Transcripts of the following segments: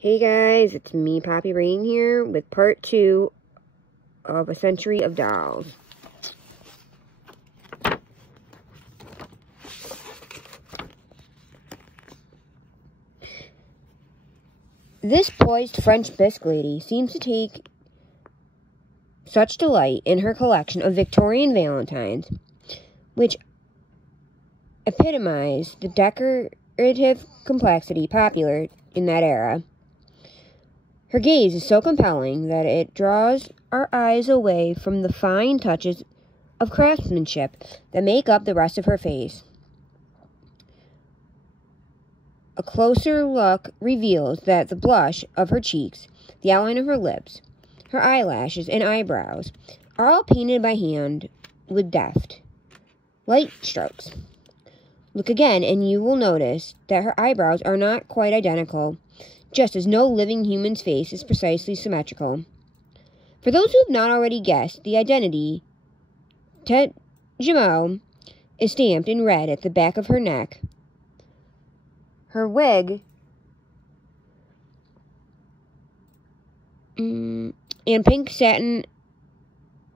Hey guys, it's me, Poppy Rain here, with part 2 of A Century of Dolls. This poised French bisque lady seems to take such delight in her collection of Victorian valentines, which epitomize the decorative complexity popular in that era. Her gaze is so compelling that it draws our eyes away from the fine touches of craftsmanship that make up the rest of her face. A closer look reveals that the blush of her cheeks, the outline of her lips, her eyelashes, and eyebrows are all painted by hand with deft, light strokes. Look again, and you will notice that her eyebrows are not quite identical, just as no living human's face is precisely symmetrical. For those who have not already guessed the identity, Tete Jameau is stamped in red at the back of her neck. Her wig and pink satin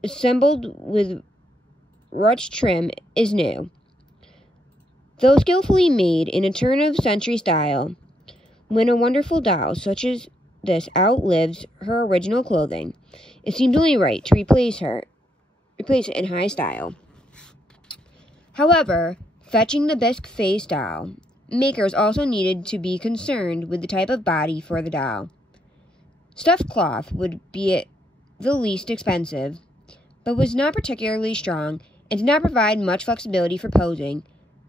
assembled with ruched trim is new. Though skillfully made in a turn-of-century style, when a wonderful doll such as this outlives her original clothing, it seems only right to replace it in high style. However, fetching the bisque face doll, makers also needed to be concerned with the type of body for the doll. Stuffed cloth would be the least expensive, but was not particularly strong and did not provide much flexibility for posing.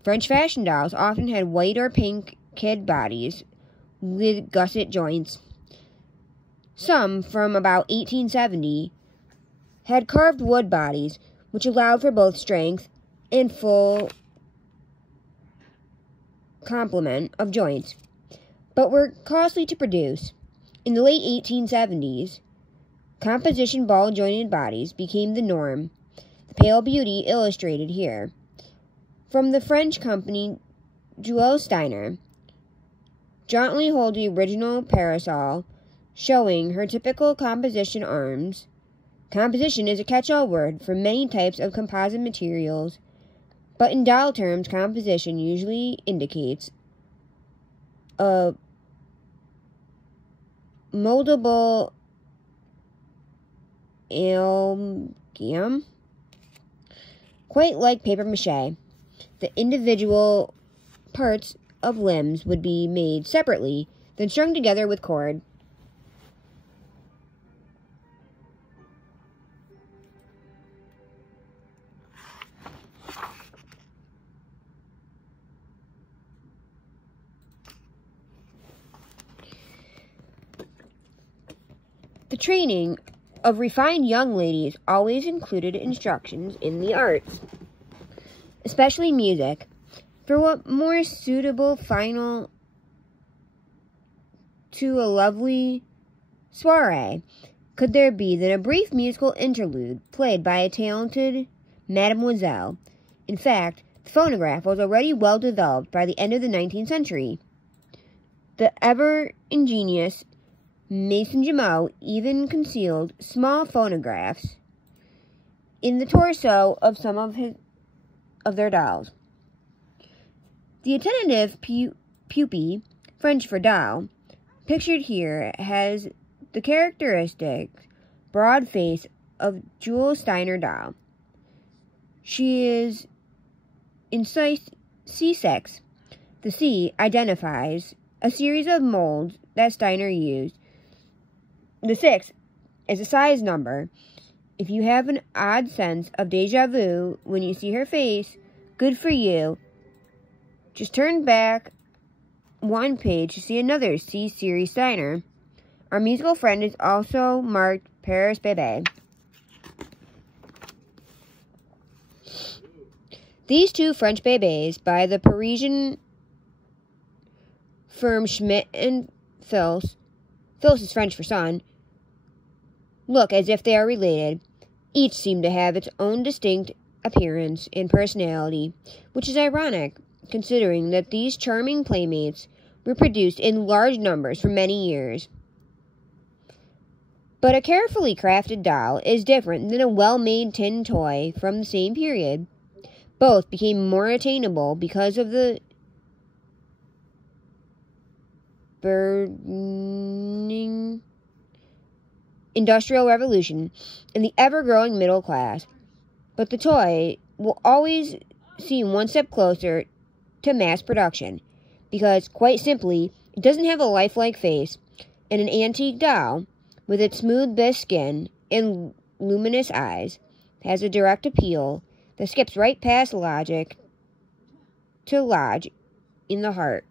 French fashion dolls often had white or pink kid bodies with gusset joints. Some, from about 1870, had carved wood bodies, which allowed for both strength and full complement of joints, but were costly to produce. In the late 1870s, composition ball-jointed bodies became the norm, the pale beauty illustrated here. From the French company Jules Steiner, jauntily hold the original parasol, showing her typical composition arms. Composition is a catch-all word for many types of composite materials, but in doll terms, composition usually indicates a moldable amalgam, quite like paper mache. The individual parts of limbs would be made separately, then strung together with cord. The training of refined young ladies always included instructions in the arts, especially music. For what more suitable final to a lovely soiree could there be than a brief musical interlude played by a talented mademoiselle? In fact, the phonograph was already well developed by the end of the 19th century. The ever-ingenious Maison Jameau even concealed small phonographs in the torso of some of their dolls. The attentive pupae, French for doll, pictured here has the characteristic broad face of Jules Steiner doll. She is in C6. The C identifies a series of molds that Steiner used. The 6 is a size number. If you have an odd sense of déjà vu when you see her face, good for you. Just turn back one page to see another C-Series Steiner. Our musical friend is also marked Paris Bébé. These two French bébés by the Parisian firm Schmidt and Fils is French for son, look as if they are related. Each seem to have its own distinct appearance and personality, which is ironic, considering that these charming playmates reproduced in large numbers for many years. But a carefully crafted doll is different than a well-made tin toy from the same period. Both became more attainable because of the burgeoning Industrial Revolution and the ever-growing middle class. But the toy will always seem one step closer to mass production because, quite simply, it doesn't have a lifelike face, and an antique doll, with its smooth bisque skin and luminous eyes, has a direct appeal that skips right past logic to lodge in the heart.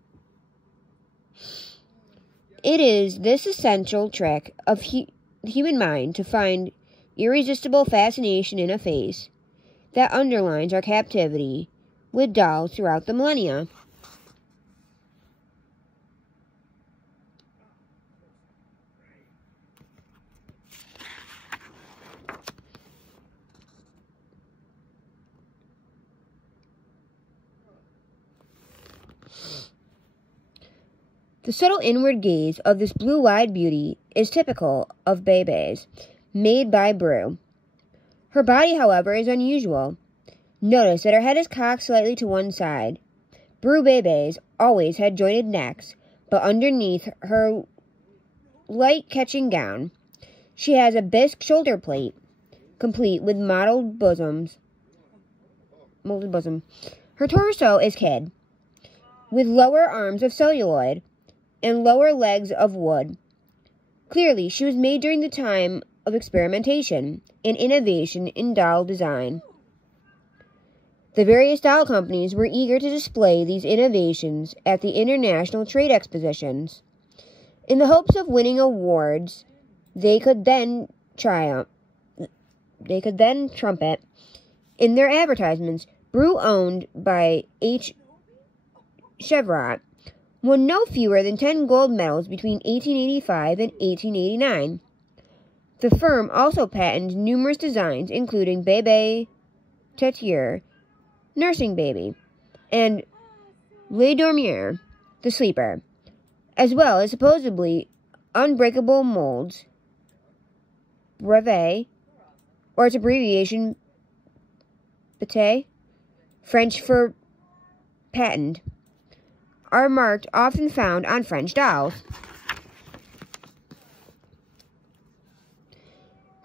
It is this essential trick of the human mind to find irresistible fascination in a face that underlines our captivity with dolls throughout the millennia. The subtle inward gaze of this blue-eyed beauty is typical of Bebe's, made by Bru. Her body, however, is unusual. Notice that her head is cocked slightly to one side. Bru Bebe's always had jointed necks, but underneath her light-catching gown, she has a bisque shoulder plate, complete with molded bosom. Her torso is kid, with lower arms of celluloid and lower legs of wood. Clearly, she was made during the time of experimentation and innovation in doll design. The various doll companies were eager to display these innovations at the international trade expositions. In the hopes of winning awards, they could then trumpet in their advertisements. Bru, owned by H. Chevrolet, won no fewer than 10 gold medals between 1885 and 1889. The firm also patented numerous designs, including Bebe Tetier, Nursing Baby, and Le Dormeur, the Sleeper, as well as supposedly unbreakable molds. Brevet, or its abbreviation BT, French for patent, are marked often found on French dolls.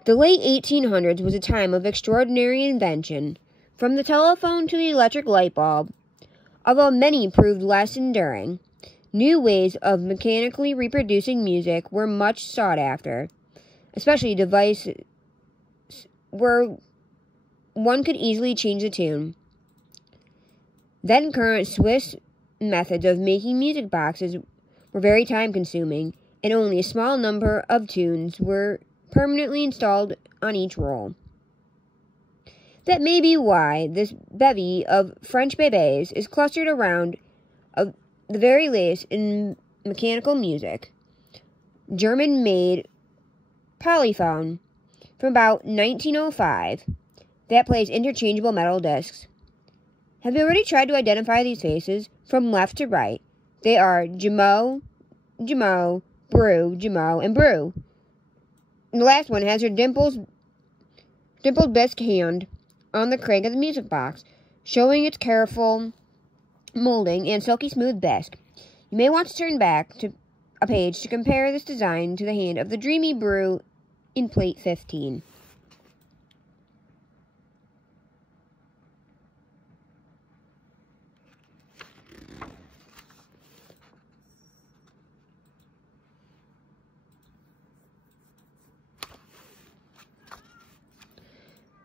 The late 1800s was a time of extraordinary invention, from the telephone to the electric light bulb. Although many proved less enduring, new ways of mechanically reproducing music were much sought after, especially devices where one could easily change the tune. Then current Swiss methods of making music boxes were very time-consuming, and only a small number of tunes were permanently installed on each roll. That may be why this bevy of French bebés is clustered around the very latest in mechanical music. German-made Polyphone from about 1905 that plays interchangeable metal discs. Have you already tried to identify these faces from left to right? They are Jumeau, Jumeau, Bru, Jumeau, and Bru. And the last one has her dimpled bisque hand on the crank of the music box, showing its careful molding and silky smooth bisque. You may want to turn back to a page to compare this design to the hand of the dreamy Bru in plate 15.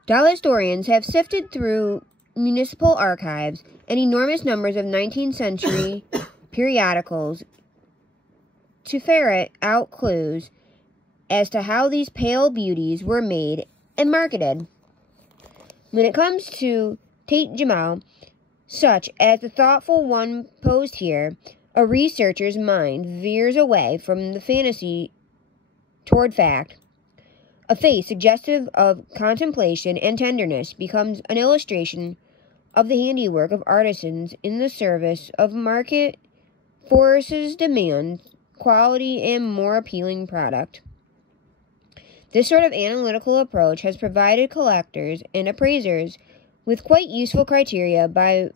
Doll historians have sifted through municipal archives and enormous numbers of 19th century periodicals to ferret out clues as to how these pale beauties were made and marketed. When it comes to Tate Jamal, such as the thoughtful one posed here, a researcher's mind veers away from the fantasy toward fact. A face suggestive of contemplation and tenderness becomes an illustration of the handiwork of artisans in the service of market forces demand quality and more appealing product. This sort of analytical approach has provided collectors and appraisers with quite useful criteria by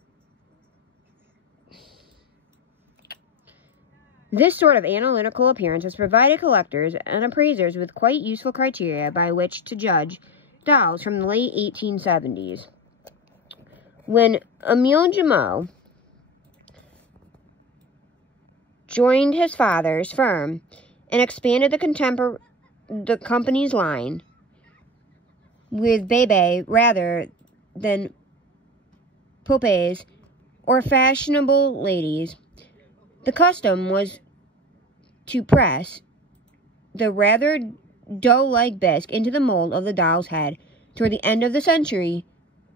which to judge dolls from the late 1870s. When Emile Jameau joined his father's firm and expanded the company's line with bébés rather than poupées or fashionable ladies, the custom was to press the rather dough-like bisque into the mold of the doll's head toward the end of the century,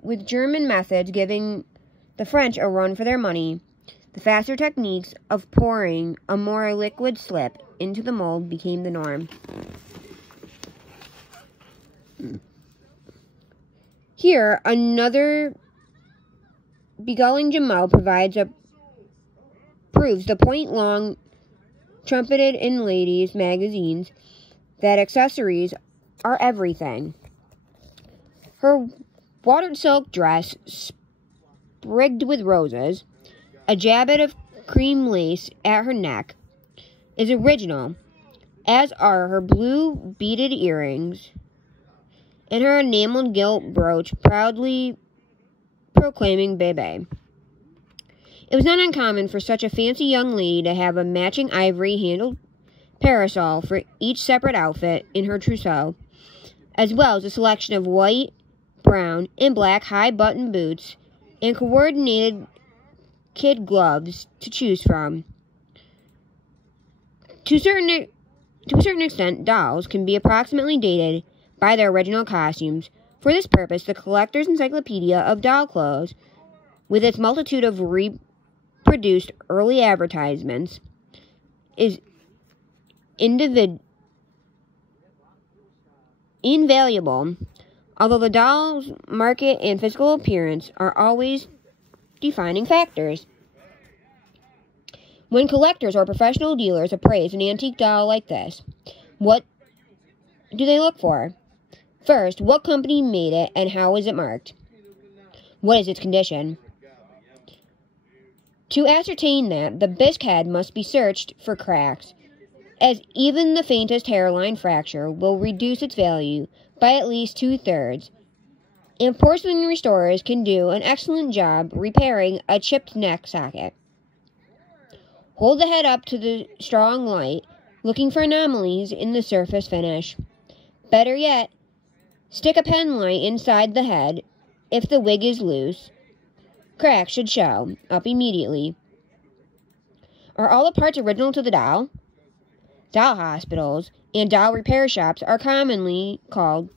with German methods giving the French a run for their money. The faster techniques of pouring a more liquid slip into the mold became the norm. Here, another begulling Jameau proves the point long trumpeted in ladies' magazines that accessories are everything. Her watered silk dress, sprigged with roses, a jabot of cream lace at her neck, is original, as are her blue beaded earrings and her enameled gilt brooch proudly proclaiming bébé. It was not uncommon for such a fancy young lady to have a matching ivory-handled parasol for each separate outfit in her trousseau, as well as a selection of white, brown, and black high-button boots and coordinated kid gloves to choose from. To a certain extent, dolls can be approximately dated by their original costumes. For this purpose, the Collector's Encyclopedia of Doll Clothes, with its multitude of reproduced early advertisements, is invaluable, although the doll's market and physical appearance are always defining factors. When collectors or professional dealers appraise an antique doll like this, what do they look for? First, what company made it and how is it marked? What is its condition? To ascertain that, the bisque head must be searched for cracks, as even the faintest hairline fracture will reduce its value by at least 2/3, and porcelain restorers can do an excellent job repairing a chipped neck socket. Hold the head up to the strong light, looking for anomalies in the surface finish. Better yet, stick a pen light inside the head. If the wig is loose, cracks should show up immediately. Are all the parts original to the doll? Doll hospitals and doll repair shops are commonly called,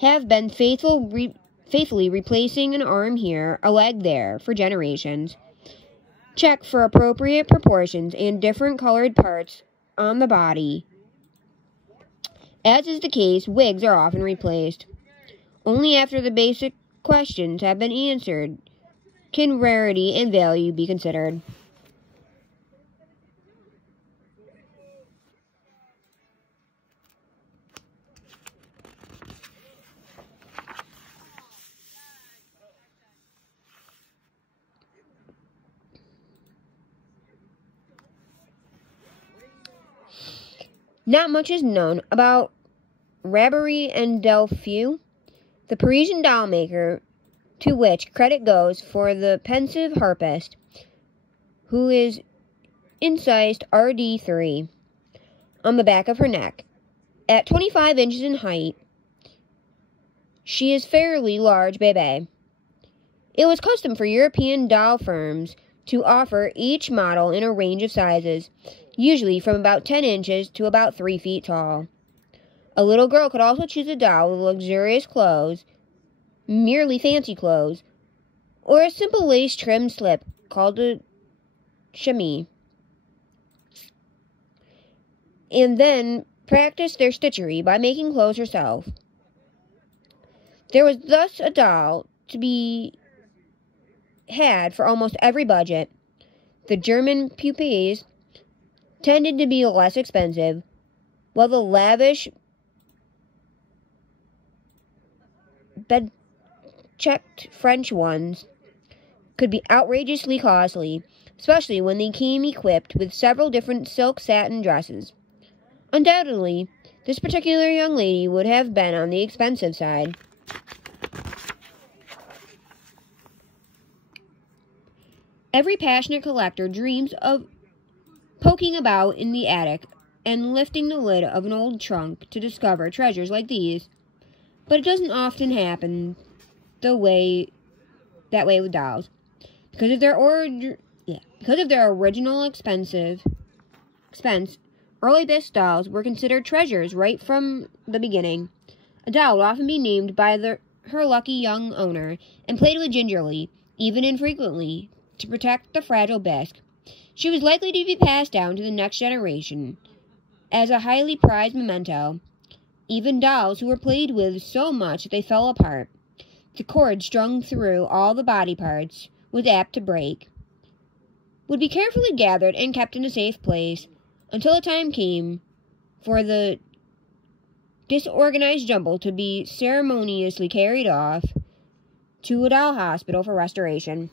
have been faithfully replacing an arm here, a leg there, for generations. Check for appropriate proportions and different colored parts on the body. As is the case, wigs are often replaced. Only after the basic questions have been answered can rarity and value be considered. Not much is known about Rabouille and Delfeue, the Parisian doll maker, to which credit goes for the pensive harpist, who is incised RD3 on the back of her neck. At 25 inches in height, she is fairly large bébé. It was custom for European doll firms to offer each model in a range of sizes, usually from about 10 inches to about 3 feet tall. A little girl could also choose a doll with luxurious clothes, merely fancy clothes, or a simple lace-trimmed slip called a chemise, and then practice their stitchery by making clothes herself. There was thus a doll to be had for almost every budget. The German pupilles tended to be less expensive, while the lavish bed-checked French ones could be outrageously costly, especially when they came equipped with several different silk satin dresses. Undoubtedly, this particular young lady would have been on the expensive side. Every passionate collector dreams of poking about in the attic and lifting the lid of an old trunk to discover treasures like these, but it doesn't often happen that way with dolls. Because of their original expense, early bisque dolls were considered treasures right from the beginning. A doll would often be named by her lucky young owner and played with gingerly, even infrequently, to protect the fragile bisque. She was likely to be passed down to the next generation as a highly prized memento. Even dolls who were played with so much that they fell apart, the cord strung through all the body parts was apt to break, would be carefully gathered and kept in a safe place until the time came for the disorganized jumble to be ceremoniously carried off to a doll hospital for restoration.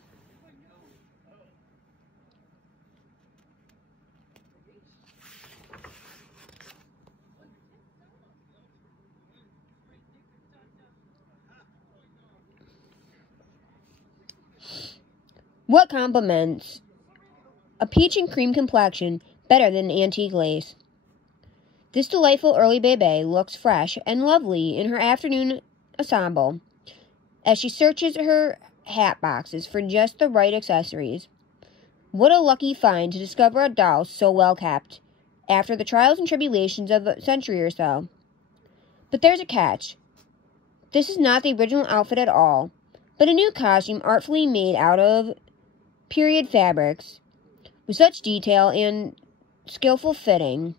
What complements a peach and cream complexion better than antique lace? This delightful early bébé looks fresh and lovely in her afternoon ensemble as she searches her hat boxes for just the right accessories. What a lucky find to discover a doll so well kept, after the trials and tribulations of a century or so. But there's a catch. This is not the original outfit at all, but a new costume artfully made out of period fabrics, with such detail and skillful fitting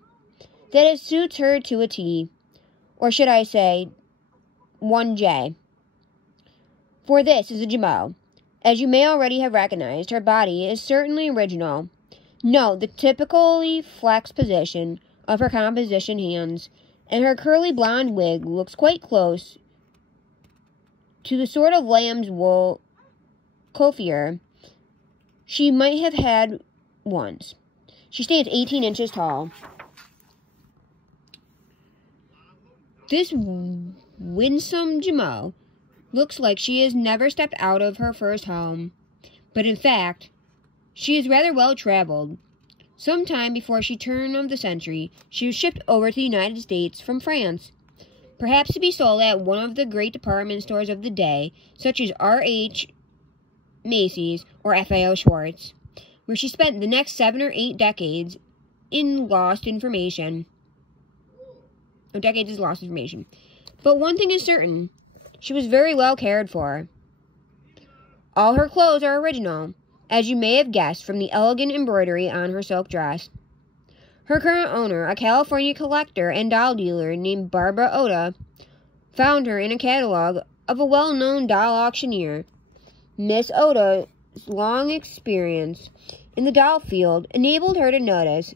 that it suits her to a T, or should I say, 1J. For this is a Jummo. As you may already have recognized, her body is certainly original. Note the typically flexed position of her composition hands, and her curly blonde wig looks quite close to the sort of lamb's wool coiffure she might have had once. She stands 18 inches tall. This winsome Jummo looks like she has never stepped out of her first home, but in fact, she is rather well traveled. Sometime before the turn of the century, she was shipped over to the United States from France, perhaps to be sold at one of the great department stores of the day, such as R.H. Macy's or F.A.O. Schwartz, where she spent the next 7 or 8 decades in lost information. Decades is lost information. But one thing is certain, she was very well cared for. All her clothes are original, as you may have guessed from the elegant embroidery on her silk dress. Her current owner, a California collector and doll dealer named Barbara Oda, found her in a catalog of a well-known doll auctioneer. Miss Oda's long experience in the doll field enabled her to notice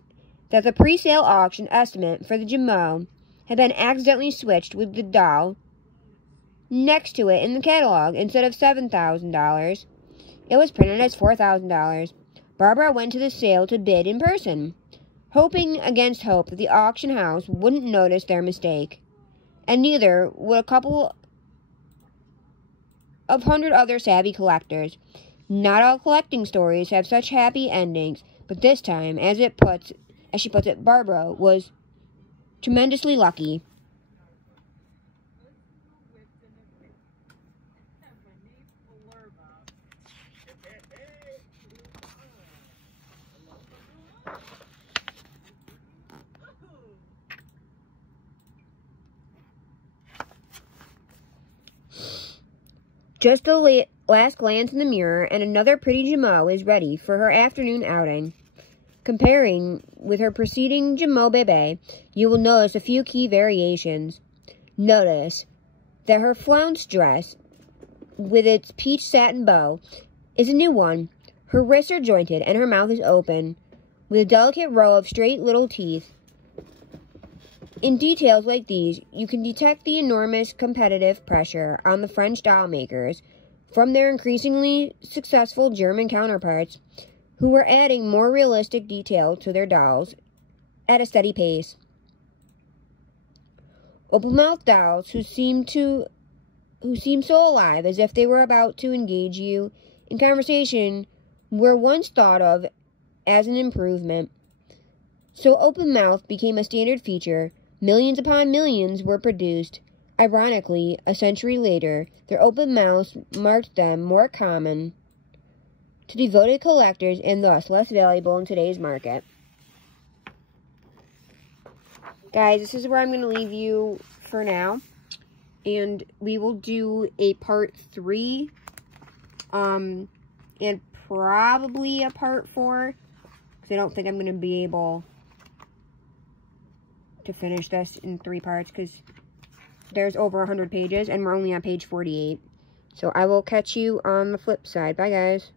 that the pre-sale auction estimate for the Jummo had been accidentally switched with the doll next to it in the catalog. Instead of $7,000, it was printed as $4,000. Barbara went to the sale to bid in person, hoping against hope that the auction house wouldn't notice their mistake, and neither would a couple of 100 other savvy collectors. Not all collecting stories have such happy endings, but this time, as she puts it, Barbara was tremendously lucky. Just a last glance in the mirror, and another pretty Jummo is ready for her afternoon outing. Comparing with her preceding Jummo Bebe, you will notice a few key variations. Notice that her flounce dress, with its peach satin bow, is a new one. Her wrists are jointed, and her mouth is open, with a delicate row of straight little teeth. In details like these, you can detect the enormous competitive pressure on the French doll makers from their increasingly successful German counterparts, who were adding more realistic detail to their dolls at a steady pace. Open-mouthed dolls who seem so alive as if they were about to engage you in conversation were once thought of as an improvement. So open mouth became a standard feature. Millions upon millions were produced. Ironically, a century later, their open mouths marked them more common to devoted collectors and thus less valuable in today's market. Guys, this is where I'm going to leave you for now. And we will do a part 3. And probably a part 4. Because I don't think I'm going to be able to finish this in 3 parts. Because there's over 100 pages. And we're only on page 48. So I will catch you on the flip side. Bye, guys.